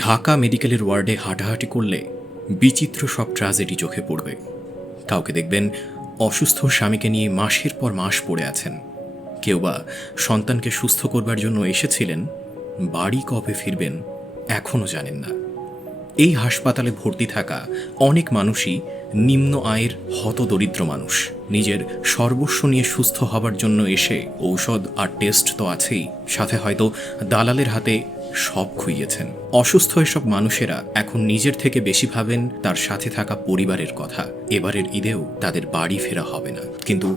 ঢাকা মেডিকেলের ওয়ার্ডে হাঁটাহাঁটি করলে বিচিত্র সব ট্র্যাজেডি চোখে পড়বে। কাউকে দেখবেন অসুস্থ স্বামীকে নিয়ে মাসের পর মাস পড়ে আছেন, কেউ বা সন্তানকে সুস্থ করবার জন্য এসেছিলেন, বাড়ি কবে ফিরবেন এখনও জানেন না। এই হাসপাতালে ভর্তি থাকা অনেক মানুষই নিম্ন আয়ের হতদরিদ্র মানুষ। নিজের সর্বস্ব নিয়ে সুস্থ হবার জন্য এসে ঔষধ আর টেস্ট তো আছেই, সাথে হয়তো দালালের হাতে সব খুইয়েছেন। অসুস্থ এসব মানুষেরা এখন নিজের থেকে বেশি ভাবেন তার সাথে থাকা পরিবারের কথা। এবারের ঈদেও তাদের বাড়ি ফেরা হবে না, কিন্তু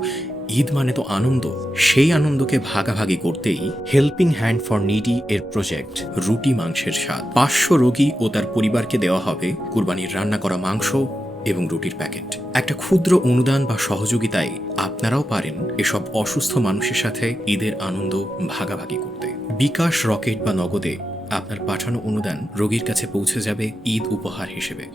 ঈদ মানে তো আনন্দ। সেই আনন্দকে ভাগাভাগি করতেই হেল্পিং হ্যান্ড ফর নিডি এর প্রজেক্ট রুটি মাংসের স্বাদ। 500 রোগী ও তার পরিবারকে দেওয়া হবে কুরবানির রান্না করা মাংস এবং রুটির প্যাকেট। একটা ক্ষুদ্র অনুদান বা সহযোগিতায় আপনারাও পারেন এসব অসুস্থ মানুষের সাথে ঈদের আনন্দ ভাগাভাগি করতে। বিকাশ, রকেট বা নগদে আপনার পাঠানো অনুদান রোগীর কাছে পৌঁছে যাবে ঈদ উপহার হিসেবে।